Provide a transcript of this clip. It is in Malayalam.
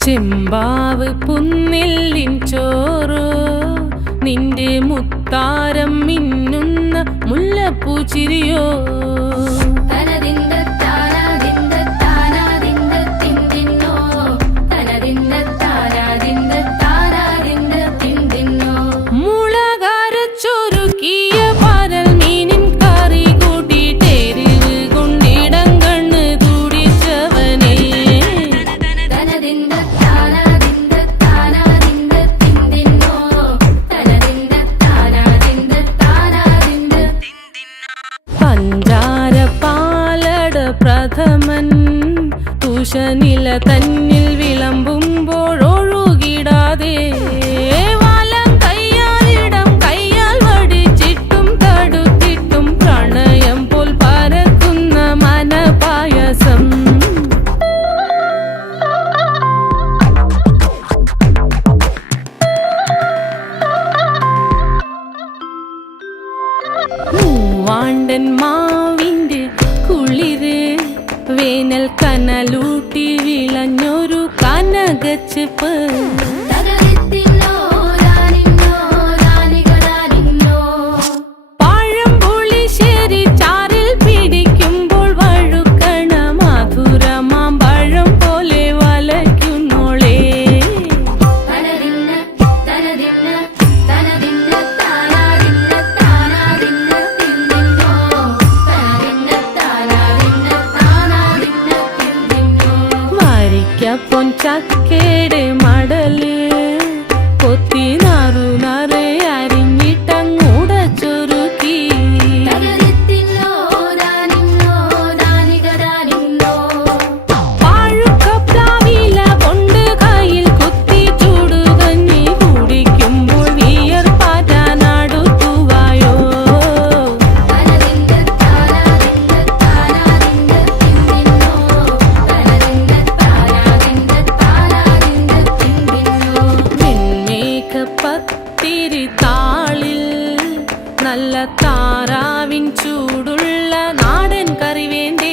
ചെമ്പാവ് പുന്നെല്ലിൻ ചോറോ നിന്റെ മുത്താരം മിന്നുന്ന മുല്ലപ്പൂ ചിരിയോ പ്രഥമൻ തുഷനില തന്നിൽ വിളമ്പുമ്പോഴൊഴുകിടാതെ വലം കയ്യാലിടം കയ്യാൽ വടിച്ചിട്ടും തടുത്തിട്ടും പ്രണയം പോൽ പരക്കുന്ന മനപായസം മൂവാണ്ടൻ മാവിന്റെ കുളിര് വേനൽ കനലൂട്ടി വിളഞ്ഞൊരു കനകച്ചെപ്പ് പഴംപുളിശ്ശേരി ചാറിൽ പിടിക്കുമ്പോൾ വഴുക്കണ മധുരമാം പഴം പോലെ വലയ്ക്കുന്നോളേ പൊൻചക്കയുടെ മടല് കൊത്തി നാറു നറെ അരിഞ്ഞിട്ടങ്ങൂട ചൊരുക്കി പാഴുക്കപ്ലാവില കൊണ്ട് കയ്യിൽ കുത്തി ചൂടുകഞ്ഞി കുടിക്കുമ്പോൾ വിയർപ്പാറ്റാനടുത്തുവായോ പത്തിരി താളിൽ നല്ല താറാവിൻ ചൂടുള്ള നാടൻ കറി വേണ്ടേ